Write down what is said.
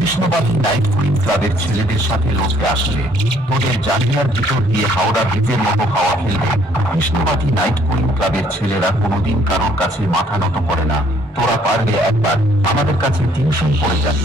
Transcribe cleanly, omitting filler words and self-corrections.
কৃষ্ণবাহী night queen ক্লাবের ছেলেদের সাথে লড়তে আসলে তোদের জালিয়ার ভিতর দিয়ে হাওড়া ব্রিজের মতো হাওয়া খেলবে। কৃষ্ণবাহী নাইট কুইন ক্লাবের ছেলেরা কোনোদিন কারোর কাছে মাথা নত করে না। তোরা পারলে একবার আমাদের কাছে টিউশন পড়ে যাবি।